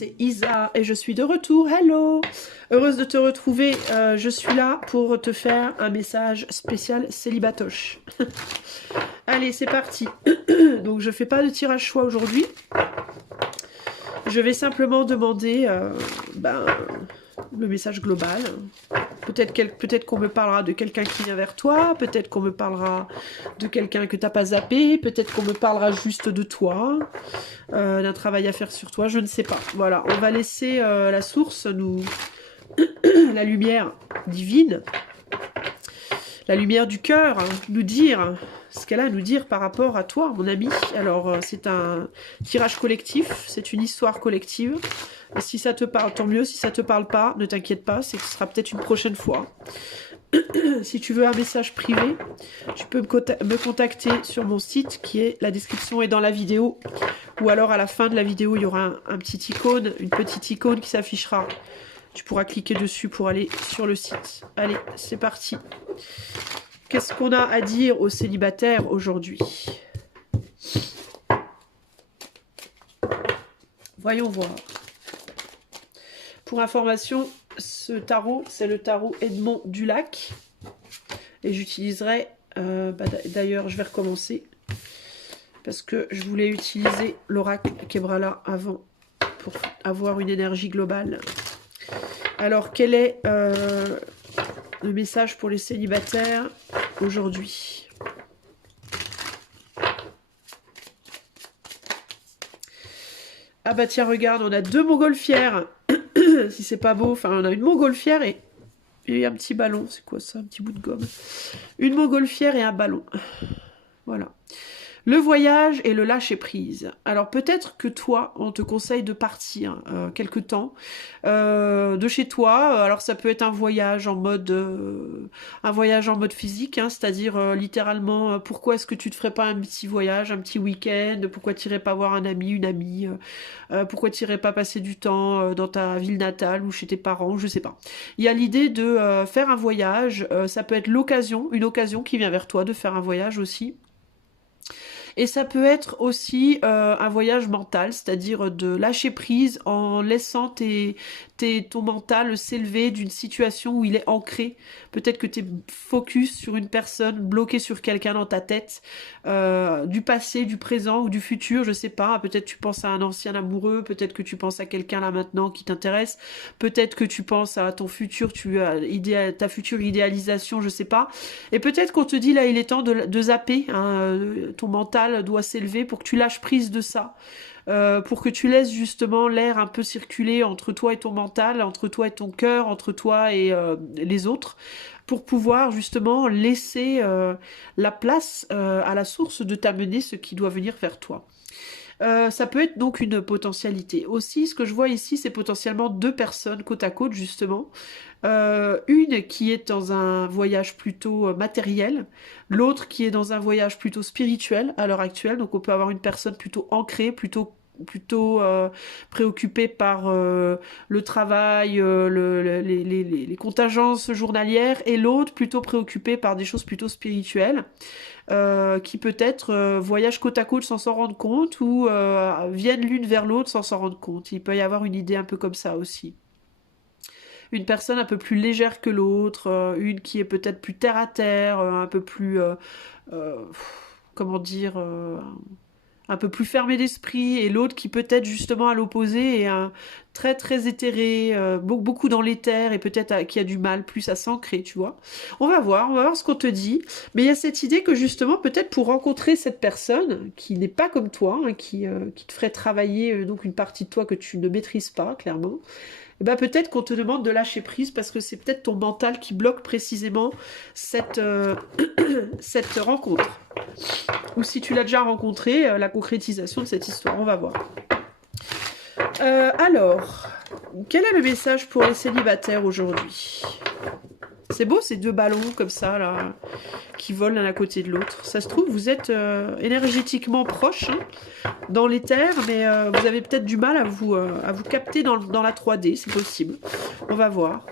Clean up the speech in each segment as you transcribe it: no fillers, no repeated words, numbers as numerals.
c'est Isa et je suis de retour. Hello! Heureuse de te retrouver. Je suis là pour te faire un message spécial célibatoche. Allez, c'est parti. Donc, je fais pas de tirage choix aujourd'hui. Je vais simplement demander le message global. Peut-être qu'on me parlera de quelqu'un qui vient vers toi, peut-être qu'on me parlera de quelqu'un que t'as pas zappé, peut-être qu'on me parlera juste de toi, d'un travail à faire sur toi, je ne sais pas. Voilà, on va laisser la source nous... la lumière divine, la lumière du cœur, nous dire ce qu'elle a à nous dire par rapport à toi, mon ami. Alors, c'est un tirage collectif, c'est une histoire collective. Et si ça te parle, tant mieux. Si ça te parle pas, ne t'inquiète pas, ce sera peut-être une prochaine fois. Si tu veux un message privé, tu peux me contacter sur mon site, qui est, la description est dans la vidéo. Ou alors, à la fin de la vidéo, il y aura un petit icône, une petite icône qui s'affichera. Tu pourras cliquer dessus pour aller sur le site. Allez, c'est parti. Qu'est-ce qu'on a à dire aux célibataires aujourd'hui? Voyons voir. Pour information, ce tarot, c'est le tarot Edmond Dulac. Et j'utiliserai... d'ailleurs, je vais recommencer. Parce que je voulais utiliser l'oracle Kebrala avant pour avoir une énergie globale. Alors, quel est le message pour les célibataires aujourd'hui? Ah bah tiens, regarde, on a deux montgolfières. Si c'est pas beau, enfin, on a une montgolfière et un petit ballon. C'est quoi ça? Un petit bout de gomme. Une montgolfière et un ballon. Voilà. Le voyage et le lâcher-prise. Alors peut-être que toi, on te conseille de partir quelque temps de chez toi. Alors ça peut être un voyage en mode physique, hein, c'est-à-dire littéralement, pourquoi est-ce que tu te ferais pas un petit voyage, un petit week-end? Pourquoi tu irais pas voir un ami, une amie? Pourquoi tu irais pas passer du temps dans ta ville natale ou chez tes parents? Je sais pas. Il y a l'idée de faire un voyage. Ça peut être une occasion qui vient vers toi de faire un voyage aussi. Et ça peut être aussi un voyage mental, c'est-à-dire de lâcher prise en laissant ton mental s'élever d'une situation où il est ancré. Peut-être que tu es focus sur une personne, bloqué sur quelqu'un dans ta tête, du passé, du présent ou du futur, je sais pas. Peut-être tu penses à un ancien amoureux, peut-être que tu penses à quelqu'un là maintenant qui t'intéresse, peut-être que tu penses à ton futur, ta future idéalisation, je sais pas. Et peut-être qu'on te dit là, il est temps de zapper, hein, ton mental doit s'élever pour que tu lâches prise de ça, pour que tu laisses justement l'air un peu circuler entre toi et ton mental, entre toi et ton cœur, entre toi et les autres, pour pouvoir justement laisser la place à la source de t'amener ce qui doit venir vers toi. Ça peut être donc une potentialité. Aussi, ce que je vois ici, c'est potentiellement deux personnes côte à côte, justement. Une qui est dans un voyage plutôt matériel, l'autre qui est dans un voyage plutôt spirituel à l'heure actuelle. Donc on peut avoir une personne plutôt ancrée, plutôt préoccupée par le travail, les contingences journalières, et l'autre plutôt préoccupée par des choses plutôt spirituelles, qui peut-être voyagent côte à côte sans s'en rendre compte, ou viennent l'une vers l'autre sans s'en rendre compte. Il peut y avoir une idée un peu comme ça aussi. Une personne un peu plus légère que l'autre, une qui est peut-être plus terre à terre, un peu plus, comment dire, un peu plus fermée d'esprit, et l'autre qui peut-être justement à l'opposé est très très éthéré, beaucoup dans l'éther, et peut-être qui a du mal plus à s'ancrer, tu vois. On va voir ce qu'on te dit, mais il y a cette idée que justement peut-être pour rencontrer cette personne qui n'est pas comme toi, hein, qui te ferait travailler donc une partie de toi que tu ne maîtrises pas clairement. Et ben peut-être qu'on te demande de lâcher prise parce que c'est peut-être ton mental qui bloque précisément cette rencontre. Ou si tu l'as déjà rencontré, la concrétisation de cette histoire. On va voir. Alors, quel est le message pour les célibataires aujourd'hui? C'est beau ces deux ballons comme ça, là, qui volent l'un à côté de l'autre. Ça se trouve, vous êtes énergétiquement proches, hein, dans l'éther, mais vous avez peut-être du mal à vous capter dans la 3D, c'est possible. On va voir.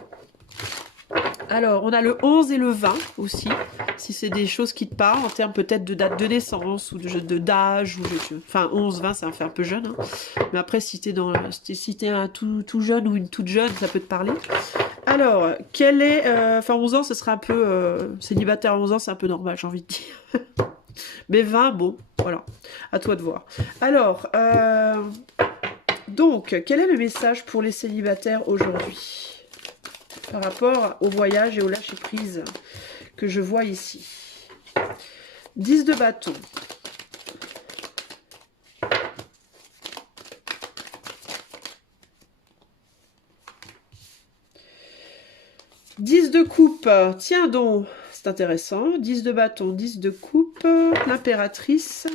Alors, on a le 11 et le 20 aussi, si c'est des choses qui te parlent, en termes peut-être de date de naissance ou d'âge. Enfin, 11, 20, ça fait un peu jeune. Hein. Mais après, si t'es un tout jeune ou une toute jeune, ça peut te parler. Alors, quel est... Enfin, 11 ans, ce sera un peu... célibataire à 11 ans, c'est un peu normal, j'ai envie de dire. Mais 20, bon, voilà. À toi de voir. Alors, donc, quel est le message pour les célibataires aujourd'hui par rapport au voyage et au lâcher-prise que je vois ici? 10 de bâton. « 10 de coupe. Tiens donc, c'est intéressant. 10 de bâton, 10 de coupe. L'impératrice.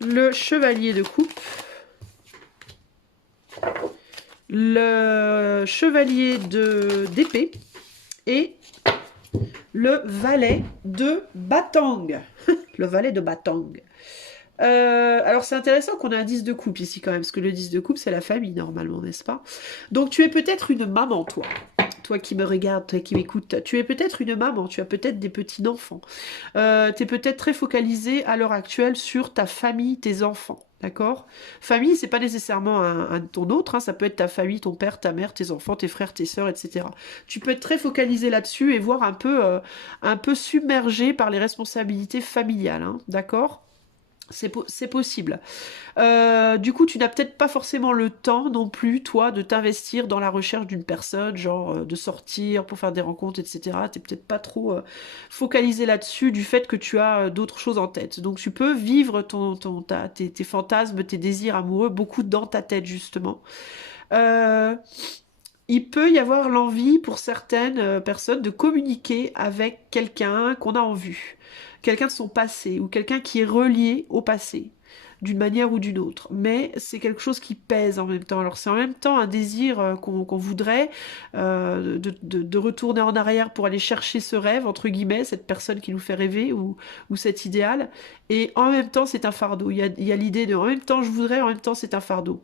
Le chevalier de coupe. Le chevalier d'épée. Et le valet de batang. Le valet de batang. Alors c'est intéressant qu'on ait un 10 de coupe ici quand même, parce que le 10 de coupe c'est la famille normalement, n'est-ce pas? Donc tu es peut-être une maman, toi qui me regardes, toi qui m'écoutes, tu es peut-être une maman, tu as peut-être des petits-enfants. Tu es peut-être très focalisé à l'heure actuelle sur ta famille, tes enfants. D'accord? Famille, c'est pas nécessairement ton autre, hein, ça peut être ta famille, ton père, ta mère, tes enfants, tes frères, tes sœurs, etc. Tu peux être très focalisé là-dessus et voir un peu submergé par les responsabilités familiales, hein, d'accord? C'est possible. Du coup, tu n'as peut-être pas forcément le temps non plus, toi, de t'investir dans la recherche d'une personne, genre de sortir pour faire des rencontres, etc. Tu n'es peut-être pas trop focalisé là-dessus du fait que tu as d'autres choses en tête. Donc, tu peux vivre tes fantasmes, tes désirs amoureux beaucoup dans ta tête, justement. Euh, il peut y avoir l'envie pour certaines personnes de communiquer avec quelqu'un qu'on a en vue, quelqu'un de son passé ou quelqu'un qui est relié au passé d'une manière ou d'une autre. Mais c'est quelque chose qui pèse en même temps. Alors c'est en même temps un désir qu'on voudrait de retourner en arrière pour aller chercher ce rêve, entre guillemets, cette personne qui nous fait rêver ou cet idéal. Et en même temps c'est un fardeau. Il y a l'idée de en même temps je voudrais, en même temps c'est un fardeau.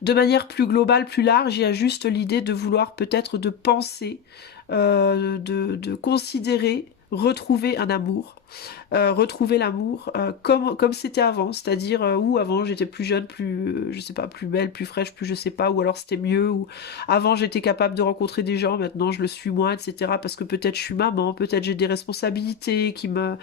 De manière plus globale, plus large, il y a juste l'idée de vouloir peut-être de penser, de considérer, retrouver un amour, retrouver l'amour comme c'était avant, c'est-à-dire où avant j'étais plus jeune, plus je sais pas, plus belle, plus fraîche, plus je sais pas, ou alors c'était mieux, ou avant j'étais capable de rencontrer des gens, maintenant je le suis moins, etc. Parce que peut-être je suis maman, peut-être j'ai des responsabilités qui me,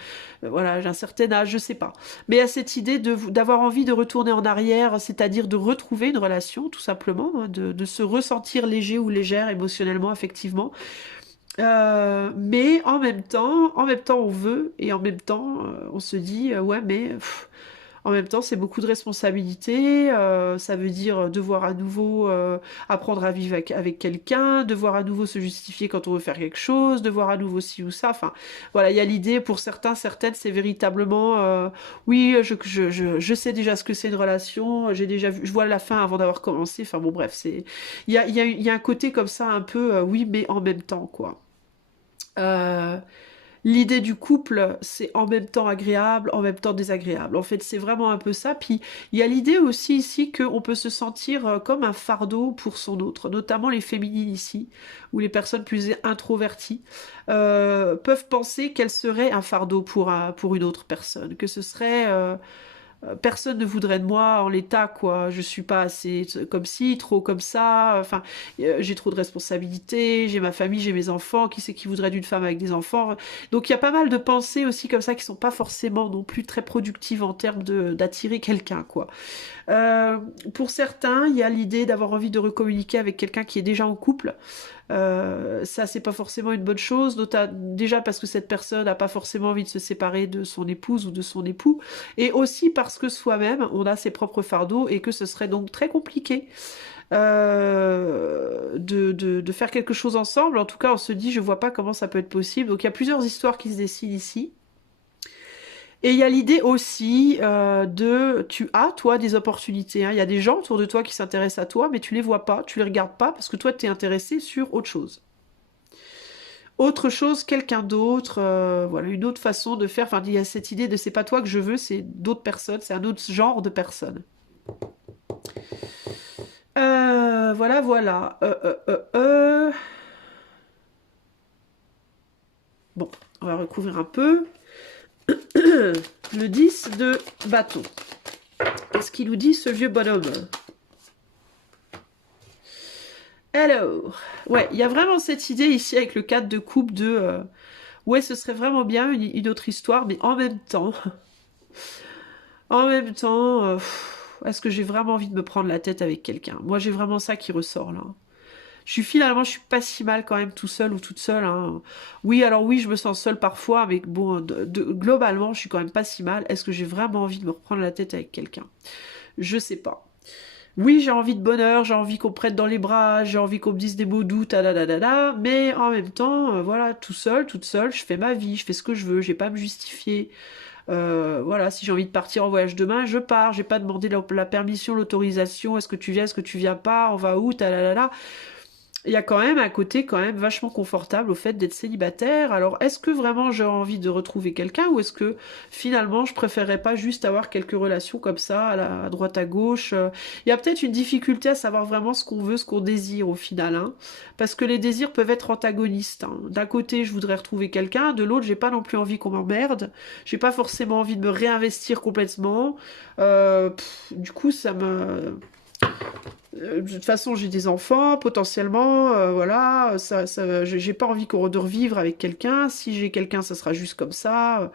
voilà, j'ai un certain âge, je sais pas. Mais à cette idée d'avoir envie de retourner en arrière, c'est-à-dire de retrouver une relation, tout simplement, hein, de se ressentir léger ou légère émotionnellement, effectivement. Mais en même temps, on veut et en même temps, on se dit, ouais, mais en même temps, c'est beaucoup de responsabilités. Ça veut dire devoir à nouveau apprendre à vivre avec quelqu'un, devoir à nouveau se justifier quand on veut faire quelque chose, devoir à nouveau ci ou ça. Enfin, voilà, il y a l'idée pour certains, certaines, c'est véritablement, oui, je sais déjà ce que c'est une relation. J'ai déjà vu, je vois la fin avant d'avoir commencé. Enfin bon, bref, il y a un côté comme ça un peu, oui, mais en même temps, quoi. Euh, L'idée du couple, c'est en même temps agréable, en même temps désagréable. En fait, c'est vraiment un peu ça. Puis, il y a l'idée aussi ici qu'on peut se sentir comme un fardeau pour son autre, notamment les féminines ici, ou les personnes plus introverties, peuvent penser qu'elles seraient un fardeau pour une autre personne, que ce serait... personne ne voudrait de moi en l'état, quoi. Je suis pas assez comme ci, trop comme ça. Enfin, j'ai trop de responsabilités, j'ai ma famille, j'ai mes enfants. Qui c'est qui voudrait d'une femme avec des enfants? Donc il y a pas mal de pensées aussi comme ça qui sont pas forcément non plus très productives en termes d'attirer quelqu'un, quoi. Euh, pour certains, il y a l'idée d'avoir envie de recommuniquer avec quelqu'un qui est déjà en couple. Ça, c'est pas forcément une bonne chose, déjà parce que cette personne n'a pas forcément envie de se séparer de son épouse ou de son époux, et aussi parce que soi-même, on a ses propres fardeaux et que ce serait donc très compliqué de faire quelque chose ensemble. En tout cas, on se dit, je vois pas comment ça peut être possible. Donc il y a plusieurs histoires qui se dessinent ici. Et il y a l'idée aussi tu as, toi, des opportunités, hein. Il y a des gens autour de toi qui s'intéressent à toi, mais tu les vois pas, tu les regardes pas, parce que toi, tu es intéressé sur autre chose. Autre chose, quelqu'un d'autre, voilà, une autre façon de faire. Enfin, il y a cette idée de c'est pas toi que je veux, c'est d'autres personnes, c'est un autre genre de personnes. Voilà, voilà. Bon, on va recouvrir un peu. Le 10 de bâton. Qu'est-ce qu'il nous dit, ce vieux bonhomme? Alors, ouais, il y a vraiment cette idée ici avec le 4 de coupe de... ouais, ce serait vraiment bien une autre histoire, mais est-ce que j'ai vraiment envie de me prendre la tête avec quelqu'un? Moi, j'ai vraiment ça qui ressort, là. Je suis pas si mal quand même tout seul ou toute seule, hein. Oui, alors oui, je me sens seule parfois, mais bon, globalement, je suis quand même pas si mal. Est-ce que j'ai vraiment envie de me reprendre la tête avec quelqu'un? Je sais pas. Oui, j'ai envie de bonheur, j'ai envie qu'on me prenne dans les bras, j'ai envie qu'on me dise des mots doux, mais en même temps, voilà, tout seul, toute seule, je fais ma vie, je fais ce que je veux, j'ai pas à me justifier. Voilà, si j'ai envie de partir en voyage demain, je pars, j'ai pas demandé la permission, l'autorisation, est-ce que tu viens, est-ce que tu viens pas, on va où, il y a quand même un côté quand même vachement confortable au fait d'être célibataire. Alors, est-ce que vraiment j'ai envie de retrouver quelqu'un ou est-ce que finalement je préférerais pas juste avoir quelques relations comme ça à droite à gauche. Il y a peut-être une difficulté à savoir vraiment ce qu'on veut, ce qu'on désire au final, hein, parce que les désirs peuvent être antagonistes, hein. D'un côté, je voudrais retrouver quelqu'un, de l'autre, j'ai pas non plus envie qu'on m'emmerde. J'ai pas forcément envie de me réinvestir complètement. Du coup, de toute façon, j'ai des enfants, potentiellement, voilà, j'ai pas envie de revivre avec quelqu'un. Si j'ai quelqu'un, ça sera juste comme ça.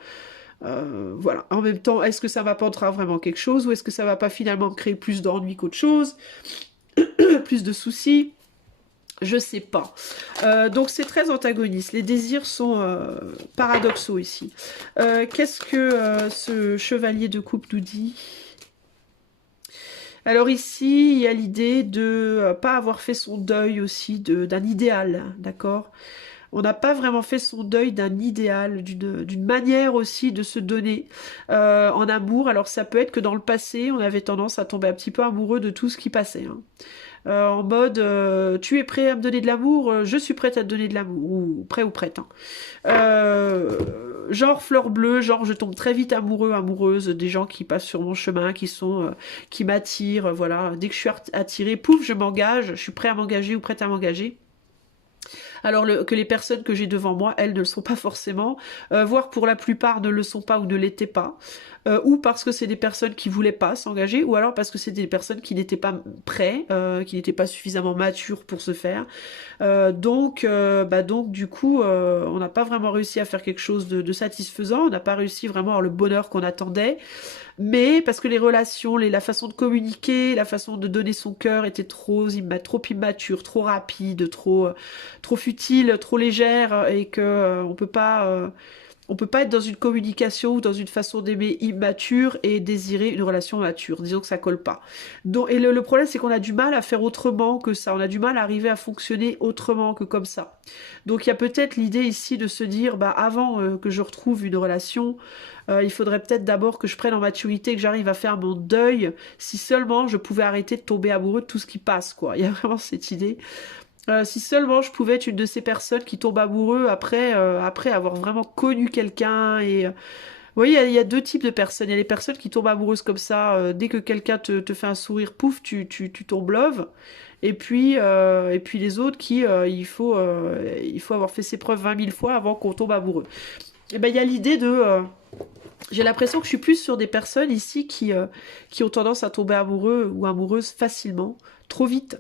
Voilà. En même temps, est-ce que ça m'apportera vraiment quelque chose ou est-ce que ça va pas finalement me créer plus d'ennuis qu'autre chose, plus de soucis? Je sais pas. Donc c'est très antagoniste. Les désirs sont paradoxaux ici. Qu'est-ce que ce chevalier de coupe nous dit? Alors ici, il y a l'idée de pas avoir fait son deuil aussi d'un idéal, d'accord? On n'a pas vraiment fait son deuil d'un idéal, d'une manière aussi de se donner en amour. Alors ça peut être que dans le passé, on avait tendance à tomber un petit peu amoureux de tout ce qui passait, hein. En mode tu es prêt à me donner de l'amour, je suis prête à te donner de l'amour, ou prêt ou prête, hein. Genre fleur bleue, genre je tombe très vite amoureux, amoureuse des gens qui passent sur mon chemin, qui m'attirent, voilà. Dès que je suis attirée, pouf, je m'engage, je suis prêt à m'engager ou prête à m'engager. Alors que les personnes que j'ai devant moi, elles ne le sont pas forcément, voire pour la plupart ne le sont pas ou ne l'étaient pas, ou parce que c'est des personnes qui voulaient pas s'engager, ou alors parce que c'est des personnes qui n'étaient pas prêts, qui n'étaient pas suffisamment matures pour se faire. Donc du coup, on n'a pas vraiment réussi à faire quelque chose de satisfaisant, on n'a pas réussi vraiment à avoir le bonheur qu'on attendait, mais parce que les relations, la façon de communiquer, la façon de donner son cœur était trop immature, trop rapide, trop futile, trop légère, et que on peut pas être dans une communication ou dans une façon d'aimer immature et désirer une relation mature. Disons que ça colle pas. Donc, et le problème, c'est qu'on a du mal à faire autrement que ça. On a du mal à arriver à fonctionner autrement que comme ça. Donc il y a peut-être l'idée ici de se dire, bah, avant que je retrouve une relation, il faudrait peut-être d'abord que je prenne en maturité, que j'arrive à faire mon deuil, si seulement je pouvais arrêter de tomber amoureux de tout ce qui passe, quoi. Il y a vraiment cette idée. Si seulement je pouvais être une de ces personnes qui tombent amoureux après avoir vraiment connu quelqu'un. Et vous voyez, il y a deux types de personnes. Il y a les personnes qui tombent amoureuses comme ça, dès que quelqu'un te fait un sourire, pouf, tu tombes love. Et puis les autres il faut avoir fait ses preuves 20 000 fois avant qu'on tombe amoureux. Et ben il y a l'idée j'ai l'impression que je suis plus sur des personnes ici qui ont tendance à tomber amoureux ou amoureuses facilement, trop vite,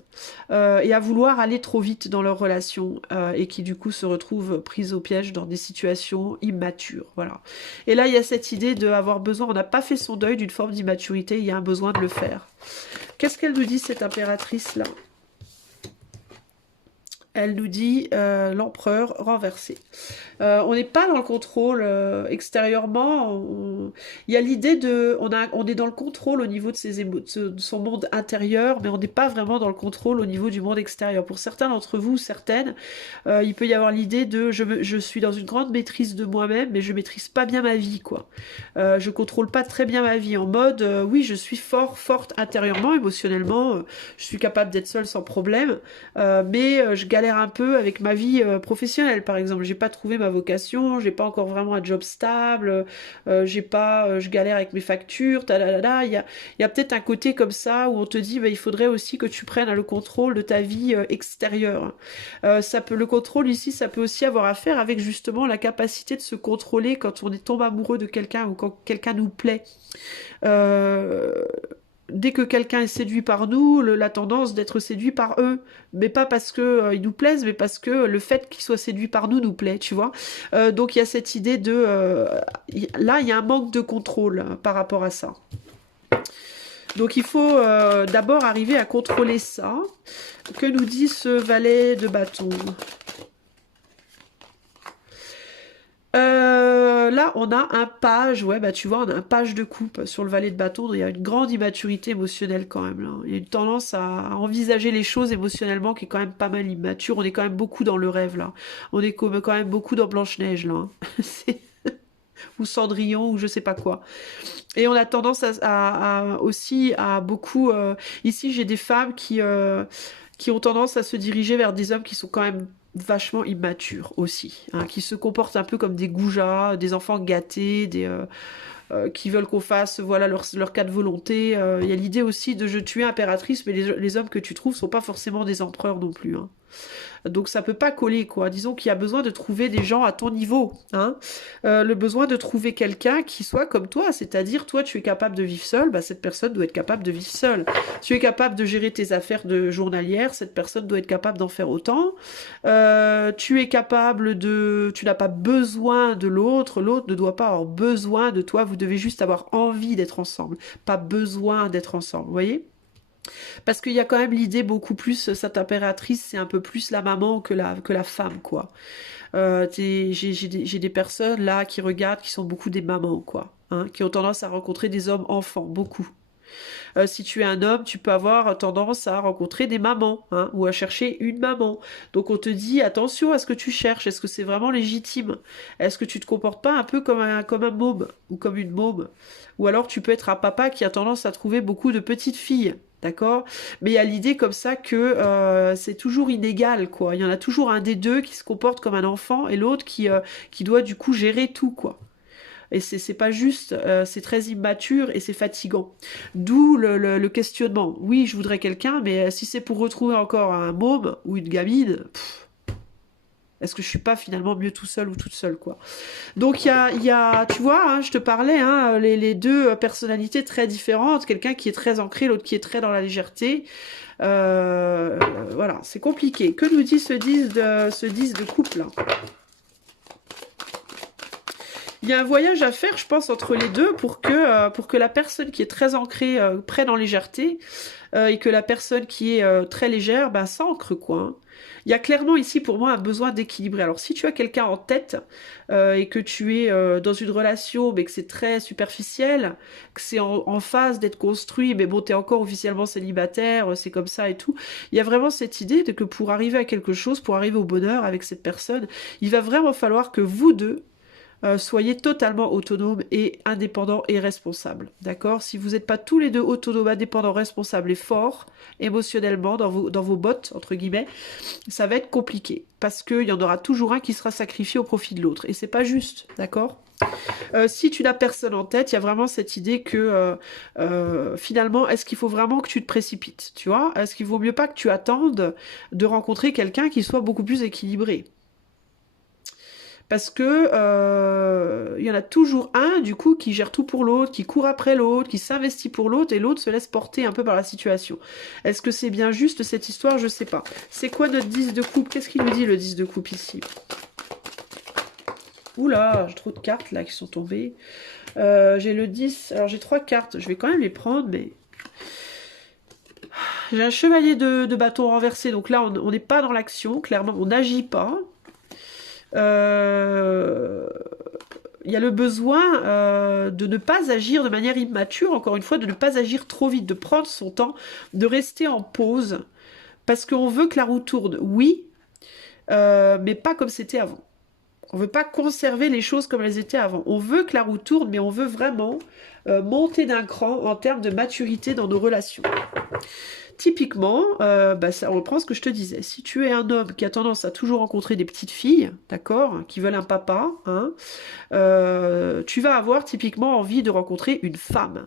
et à vouloir aller trop vite dans leur relation, et qui du coup se retrouvent prises au piège dans des situations immatures. Voilà. Et là, il y a cette idée d'avoir besoin, on n'a pas fait son deuil d'une forme d'immaturité, il y a un besoin de le faire. Qu'est-ce qu'elle nous dit, cette impératrice-là? Elle nous dit l'empereur renversé. On n'est pas dans le contrôle extérieurement. Il y a l'idée on est dans le contrôle au niveau de son monde intérieur, mais on n'est pas vraiment dans le contrôle au niveau du monde extérieur. Pour certains d'entre vous, certaines, il peut y avoir l'idée je suis dans une grande maîtrise de moi-même, mais je maîtrise pas bien ma vie, quoi. Je contrôle pas très bien ma vie. En mode, oui, je suis forte intérieurement, émotionnellement. Je suis capable d'être seule sans problème, mais je galère galère un peu avec ma vie professionnelle, par exemple. J'ai pas trouvé ma vocation, j'ai pas encore vraiment un job stable, je galère avec mes factures, talalala. Il y a peut-être un côté comme ça où on te dit, bah, il faudrait aussi que tu prennes le contrôle de ta vie extérieure. Le contrôle ici, ça peut aussi avoir à faire avec justement la capacité de se contrôler quand on tombe amoureux de quelqu'un ou quand quelqu'un nous plaît. Euh, Dès que quelqu'un est séduit par nous, la tendance d'être séduit par eux, mais pas parce que ils nous plaisent, mais parce que le fait qu'ils soient séduits par nous nous plaît, tu vois. Donc il y a cette idée de là il y a un manque de contrôle par rapport à ça. Donc il faut d'abord arriver à contrôler ça. Que nous dit ce valet de bâton? Là, on a un page, ouais, bah tu vois, on a un page de coupe sur le valet de bâton. Il y a une grande immaturité émotionnelle quand même. Là. Il y a une tendance à envisager les choses émotionnellement qui est quand même pas mal immature. On est quand même beaucoup dans le rêve là. On est quand même beaucoup dans Blanche-Neige là. Ou Cendrillon ou je sais pas quoi. Et on a tendance aussi à beaucoup. Ici, j'ai des femmes qui ont tendance à se diriger vers des hommes qui sont quand même vachement immatures aussi, hein, qui se comportent un peu comme des goujats, des enfants gâtés, qui veulent qu'on fasse voilà leur cas de volonté. Il y a l'idée aussi de je tue impératrice, mais les hommes que tu trouves sont pas forcément des empereurs non plus. Hein. Donc ça peut pas coller, quoi. Disons qu'il y a besoin de trouver des gens à ton niveau, hein. Le besoin de trouver quelqu'un qui soit comme toi, c'est-à-dire toi tu es capable de vivre seul, bah cette personne doit être capable de vivre seule. Tu es capable de gérer tes affaires de journalière, cette personne doit être capable d'en faire autant. Tu es capable tu n'as pas besoin de l'autre ne doit pas avoir besoin de toi, vous devez juste avoir envie d'être ensemble, pas besoin d'être ensemble, vous voyez? Parce qu'il y a quand même l'idée beaucoup plus, cette impératrice, c'est un peu plus la maman que la femme, quoi. J'ai des personnes là qui regardent, qui sont beaucoup des mamans, quoi. Hein, qui ont tendance à rencontrer des hommes enfants, beaucoup. Si tu es un homme, tu peux avoir tendance à rencontrer des mamans, hein, ou à chercher une maman. Donc on te dit attention à ce que tu cherches, est-ce que c'est vraiment légitime? Est-ce que tu te comportes pas un peu comme un môme ou comme une môme? Ou alors tu peux être un papa qui a tendance à trouver beaucoup de petites filles. D'accord? Mais il y a l'idée comme ça que c'est toujours inégal, quoi. Il y en a toujours un des deux qui se comporte comme un enfant et l'autre qui doit du coup gérer tout, quoi. Et c'est pas juste, c'est très immature et c'est fatigant. D'où le questionnement. Oui, je voudrais quelqu'un, mais si c'est pour retrouver encore un môme ou une gamine, est-ce que je suis pas finalement mieux tout seul ou toute seule, quoi. Donc tu vois, hein, je te parlais, hein, les deux personnalités très différentes, quelqu'un qui est très ancré, l'autre qui est très dans la légèreté. Voilà, c'est compliqué. Que nous dit ce 10 de couple là? Il y a un voyage à faire, je pense, entre les deux pour que la personne qui est très ancrée prenne en légèreté et que la personne qui est très légère s'ancre, quoi. Hein. Il y a clairement ici pour moi un besoin d'équilibrer. Alors si tu as quelqu'un en tête et que tu es dans une relation mais que c'est très superficiel, que c'est en phase d'être construit, mais bon t'es encore officiellement célibataire, c'est comme ça et tout, il y a vraiment cette idée de que pour arriver à quelque chose, pour arriver au bonheur avec cette personne, il va vraiment falloir que vous deux soyez totalement autonomes et indépendants et responsables. D'accord? Si vous n'êtes pas tous les deux autonomes, indépendants, responsables et forts émotionnellement dans vos bottes, entre guillemets, ça va être compliqué. Parce qu'il y en aura toujours un qui sera sacrifié au profit de l'autre. Et c'est pas juste. D'accord? Si tu n'as personne en tête, il y a vraiment cette idée que finalement, est-ce qu'il faut vraiment que tu te précipites? Tu vois? Est-ce qu'il vaut mieux pas que tu attendes de rencontrer quelqu'un qui soit beaucoup plus équilibré? Parce que il y en a toujours un, du coup, qui gère tout pour l'autre, qui court après l'autre, qui s'investit pour l'autre, et l'autre se laisse porter un peu par la situation. Est-ce que c'est bien juste cette histoire? Je sais pas. C'est quoi notre 10 de coupe? Qu'est-ce qu'il nous dit, le 10 de coupe, ici? Oula, j'ai trop de cartes, là, qui sont tombées. J'ai le 10. Alors, j'ai 3 cartes. Je vais quand même les prendre, mais... J'ai un chevalier de bâton renversé, donc là, on n'est pas dans l'action. Clairement, on n'agit pas. Il y a le besoin de ne pas agir de manière immature, encore une fois, de ne pas agir trop vite, de prendre son temps, de rester en pause, parce qu'on veut que la roue tourne, oui, mais pas comme c'était avant. On veut pas conserver les choses comme elles étaient avant. On veut que la roue tourne, mais on veut vraiment monter d'un cran en termes de maturité dans nos relations. Typiquement, ça reprend ce que je te disais. Si tu es un homme qui a tendance à toujours rencontrer des petites filles, d'accord, qui veulent un papa, hein, tu vas avoir typiquement envie de rencontrer une femme.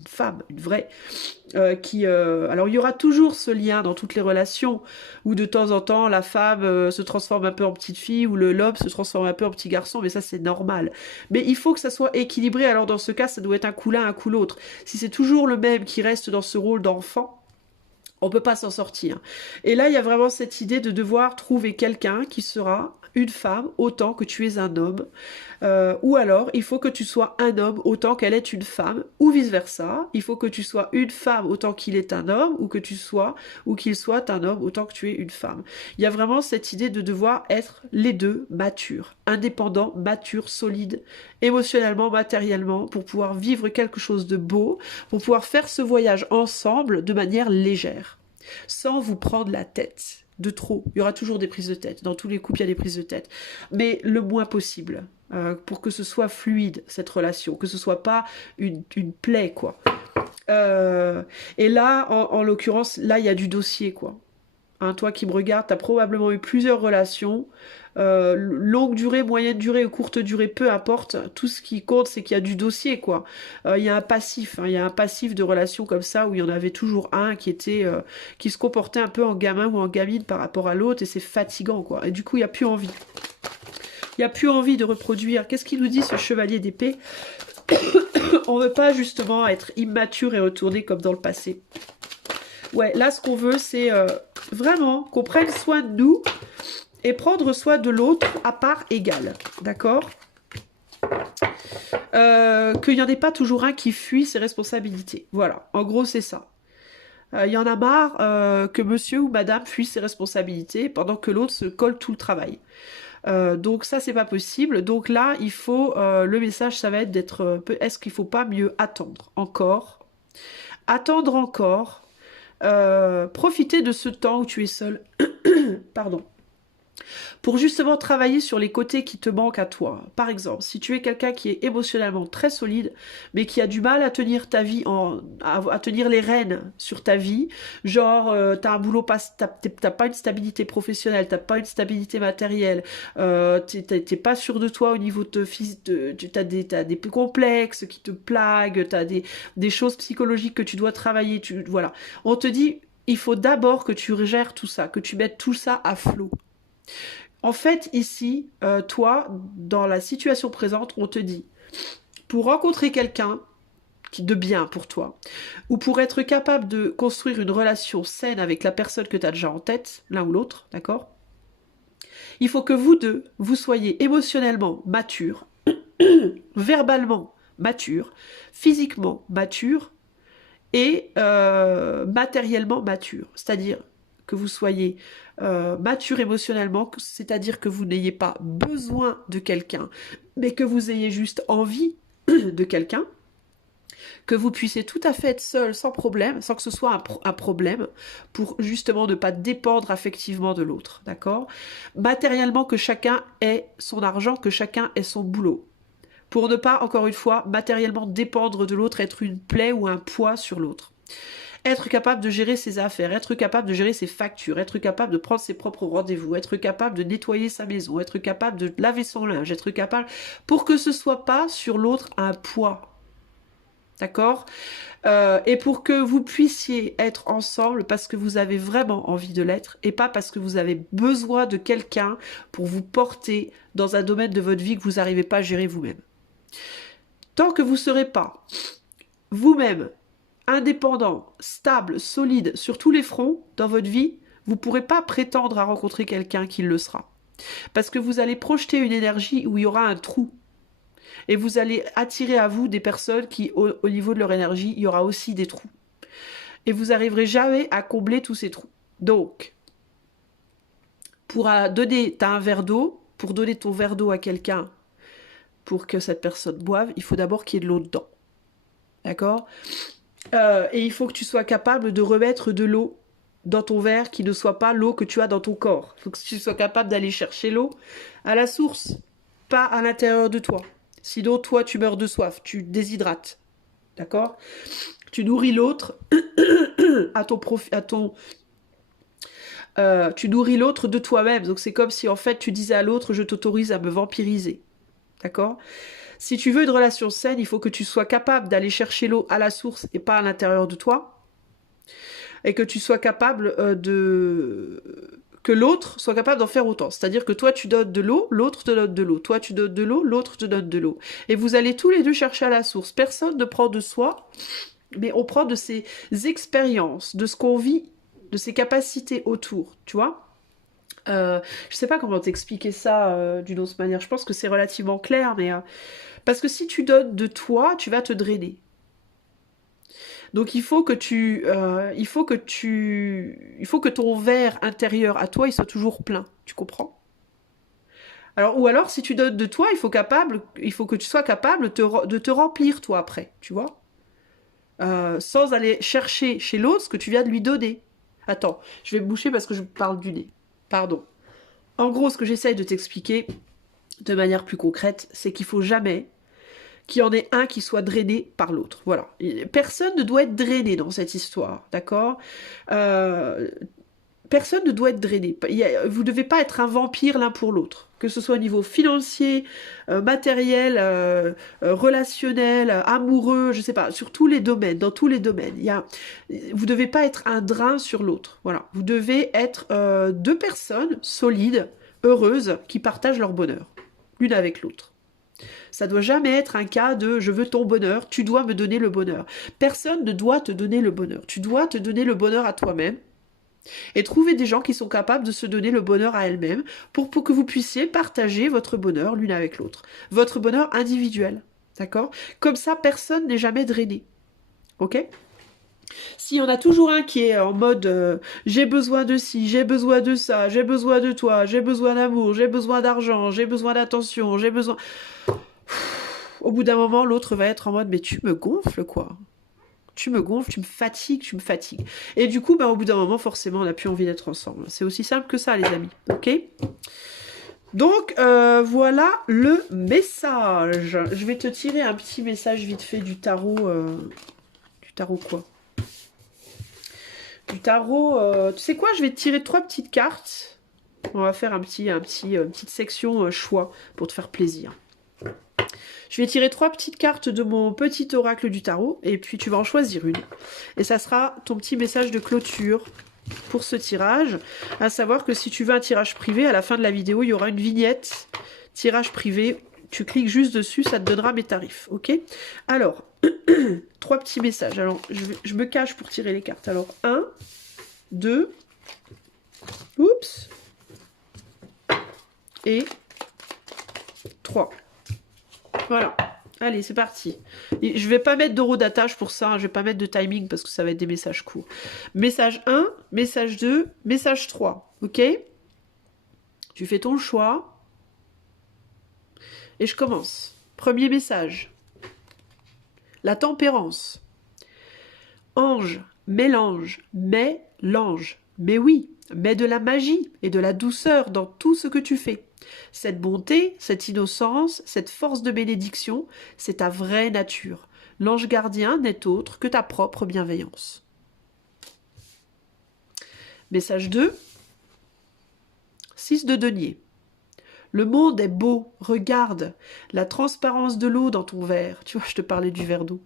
Une femme, une vraie, alors il y aura toujours ce lien dans toutes les relations où de temps en temps la femme se transforme un peu en petite fille ou l'homme se transforme un peu en petit garçon, mais ça c'est normal. Mais il faut que ça soit équilibré, alors dans ce cas ça doit être un coup l'un, un coup l'autre. Si c'est toujours le même qui reste dans ce rôle d'enfant, on peut pas s'en sortir. Et là, il y a vraiment cette idée de devoir trouver quelqu'un qui sera une femme autant que tu es un homme. Ou alors, il faut que tu sois un homme autant qu'elle est une femme, ou vice-versa. Il faut que tu sois une femme autant qu'il est un homme, ou que tu sois, ou qu'il soit un homme autant que tu es une femme. Il y a vraiment cette idée de devoir être les deux matures, indépendants, matures, solides, émotionnellement, matériellement, pour pouvoir vivre quelque chose de beau, pour pouvoir faire ce voyage ensemble de manière légère, sans vous prendre la tête de trop. Il y aura toujours des prises de tête. Dans tous les couples, il y a des prises de tête. Mais le moins possible. Pour que ce soit fluide, cette relation. Que ce soit pas une plaie, quoi. Et là, en l'occurrence, là, il y a du dossier, quoi. Hein, toi qui me regardes, tu as probablement eu plusieurs relations. Longue durée, moyenne durée ou courte durée, peu importe. Tout ce qui compte, c'est qu'il y a du dossier, quoi. Il y a un passif, hein, il y a un passif de relations comme ça où il y en avait toujours un qui se comportait un peu en gamin ou en gamine par rapport à l'autre et c'est fatigant, quoi. Et du coup, il n'y a plus envie. Il n'y a plus envie de reproduire. Qu'est-ce qu'il nous dit, ce chevalier d'épée? On ne veut pas justement être immature et retourner comme dans le passé. Ouais, là, ce qu'on veut, c'est vraiment qu'on prenne soin de nous et prendre soin de l'autre à part égale. D'accord? Qu'il n'y en ait pas toujours un qui fuit ses responsabilités. Voilà, en gros, c'est ça. Il y en a marre que monsieur ou madame fuit ses responsabilités pendant que l'autre se colle tout le travail. Donc ça, c'est pas possible. Donc là, il faut... le message, ça va être d'être... est-ce qu'il faut pas mieux attendre encore? Attendre encore. Profiter de ce temps où tu es seul. Pardon. Pour justement travailler sur les côtés qui te manquent à toi. Par exemple, si tu es quelqu'un qui est émotionnellement très solide, mais qui a du mal à tenir ta vie, à tenir les rênes sur ta vie, genre t'as un boulot, t'as pas une stabilité professionnelle, t'as pas une stabilité matérielle, t'es pas sûr de toi au niveau de t'as des complexes qui te plaguent, t'as des choses psychologiques que tu dois travailler, voilà. On te dit, il faut d'abord que tu gères tout ça, que tu mettes tout ça à flot. En fait, ici, toi, dans la situation présente, on te dit, pour rencontrer quelqu'un de bien pour toi, ou pour être capable de construire une relation saine avec la personne que tu as déjà en tête, l'un ou l'autre, d'accord? Il faut que vous deux, vous soyez émotionnellement matures, verbalement matures, physiquement matures, et matériellement matures. C'est-à-dire que vous soyez mature émotionnellement, c'est-à-dire que vous n'ayez pas besoin de quelqu'un, mais que vous ayez juste envie de quelqu'un, que vous puissiez tout à fait être seul sans problème, sans que ce soit un problème, pour justement ne pas dépendre affectivement de l'autre, d'accord? Matériellement, que chacun ait son argent, que chacun ait son boulot. Pour ne pas, encore une fois, matériellement dépendre de l'autre, être une plaie ou un poids sur l'autre. Être capable de gérer ses affaires, être capable de gérer ses factures, être capable de prendre ses propres rendez-vous, être capable de nettoyer sa maison, être capable de laver son linge, être capable pour que ce soit pas sur l'autre un poids. D'accord? Et pour que vous puissiez être ensemble parce que vous avez vraiment envie de l'être et pas parce que vous avez besoin de quelqu'un pour vous porter dans un domaine de votre vie que vous n'arrivez pas à gérer vous-même. Tant que vous ne serez pas vous-même indépendant, stable, solide sur tous les fronts dans votre vie, vous ne pourrez pas prétendre à rencontrer quelqu'un qui le sera. Parce que vous allez projeter une énergie où il y aura un trou. Et vous allez attirer à vous des personnes qui, au niveau de leur énergie, il y aura aussi des trous. Et vous n'arriverez jamais à combler tous ces trous. Donc, pour donner, tu as un verre d'eau, pour donner ton verre d'eau à quelqu'un, pour que cette personne boive, il faut d'abord qu'il y ait de l'eau dedans. D'accord ? Et il faut que tu sois capable de remettre de l'eau dans ton verre qui ne soit pas l'eau que tu as dans ton corps. Il faut que tu sois capable d'aller chercher l'eau à la source, pas à l'intérieur de toi. Sinon, toi, tu meurs de soif, tu déshydrates. D'accord? Tu nourris l'autre à ton profit, tu nourris l'autre de toi-même. Donc c'est comme si en fait tu disais à l'autre, je t'autorise à me vampiriser. D'accord? Si tu veux une relation saine, il faut que tu sois capable d'aller chercher l'eau à la source et pas à l'intérieur de toi. Et que tu sois capable que l'autre soit capable d'en faire autant. C'est-à-dire que toi, tu donnes de l'eau, l'autre te donne de l'eau. Toi, tu donnes de l'eau, l'autre te donne de l'eau. Et vous allez tous les deux chercher à la source. Personne ne prend de soi, mais on prend de ses expériences, de ce qu'on vit, de ses capacités autour, tu vois. Je sais pas comment t'expliquer ça d'une autre manière. Je pense que c'est relativement clair, mais parce que si tu donnes de toi, tu vas te drainer. Donc il faut que ton verre intérieur à toi, il soit toujours plein. Tu comprends? Alors, ou alors, si tu donnes de toi, il faut que tu sois capable de te remplir toi après, tu vois? Sans aller chercher chez l'autre ce que tu viens de lui donner. Attends, je vais me boucher parce que je parle du nez. Pardon. En gros, ce que j'essaye de t'expliquer de manière plus concrète, c'est qu'il faut jamais qu'il y en ait un qui soit drainé par l'autre. Voilà. Personne ne doit être drainé dans cette histoire, d'accord? Personne ne doit être drainé. Vous ne devez pas être un vampire l'un pour l'autre. Que ce soit au niveau financier, matériel, relationnel, amoureux, je sais pas, sur tous les domaines, dans tous les domaines. Vous ne devez pas être un drain sur l'autre. Voilà. Vous devez être deux personnes solides, heureuses, qui partagent leur bonheur, l'une avec l'autre. Ça doit jamais être un cas de je veux ton bonheur, tu dois me donner le bonheur. Personne ne doit te donner le bonheur. Tu dois te donner le bonheur à toi-même et trouver des gens qui sont capables de se donner le bonheur à elles-mêmes pour que vous puissiez partager votre bonheur l'une avec l'autre. Votre bonheur individuel. D'accord? Comme ça, personne n'est jamais drainé. Ok? S'il y en a toujours un qui est en mode j'ai besoin de ci, j'ai besoin de ça, j'ai besoin de toi, j'ai besoin d'amour, j'ai besoin d'argent, j'ai besoin d'attention, j'ai besoin... Au bout d'un moment, l'autre va être en mode mais tu me gonfles quoi. Tu me gonfles, tu me fatigues. Et du coup, au bout d'un moment, forcément, on n'a plus envie d'être ensemble. C'est aussi simple que ça, les amis. Ok? Donc, voilà le message. Je vais te tirer un petit message vite fait du tarot. Du tarot quoi? Du tarot... tu sais quoi? Je vais te tirer 3 petites cartes. On va faire une petite section choix pour te faire plaisir. Je vais tirer 3 petites cartes de mon petit oracle du tarot, et puis tu vas en choisir une. Et ça sera ton petit message de clôture pour ce tirage. À savoir que si tu veux un tirage privé, à la fin de la vidéo, il y aura une vignette tirage privé. Tu cliques juste dessus, ça te donnera mes tarifs, ok? Alors, 3 petits messages. Alors, je me cache pour tirer les cartes. Alors, 1, 2, oups, et 3. Voilà, allez, c'est parti. Et je vais pas mettre d'euro d'attache pour ça, je vais pas mettre de timing parce que ça va être des messages courts. Message 1, message 2, message 3, ok? Tu fais ton choix. Et je commence. Premier message. La tempérance. Ange, mélange, mélange. Mais oui, mets de la magie et de la douceur dans tout ce que tu fais. Cette bonté, cette innocence, cette force de bénédiction, c'est ta vraie nature. L'ange gardien n'est autre que ta propre bienveillance. Message 2. 6 de denier. Le monde est beau, regarde la transparence de l'eau dans ton verre. Tu vois, je te parlais du verre d'eau.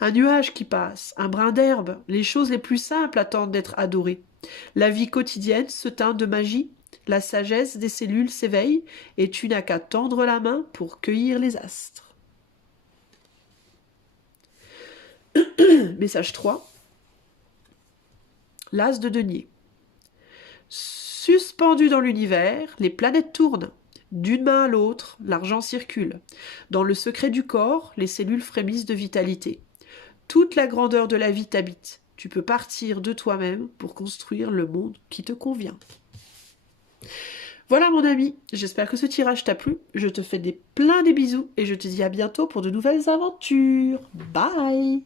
Un nuage qui passe, un brin d'herbe, les choses les plus simples attendent d'être adorées. La vie quotidienne se teint de magie. La sagesse des cellules s'éveille et tu n'as qu'à tendre la main pour cueillir les astres. Message 3. L'as de denier. Suspendu dans l'univers, les planètes tournent. D'une main à l'autre, l'argent circule. Dans le secret du corps, les cellules frémissent de vitalité. Toute la grandeur de la vie t'habite. Tu peux partir de toi-même pour construire le monde qui te convient. Voilà mon ami, j'espère que ce tirage t'a plu. Je te fais plein des bisous et je te dis à bientôt pour de nouvelles aventures. Bye!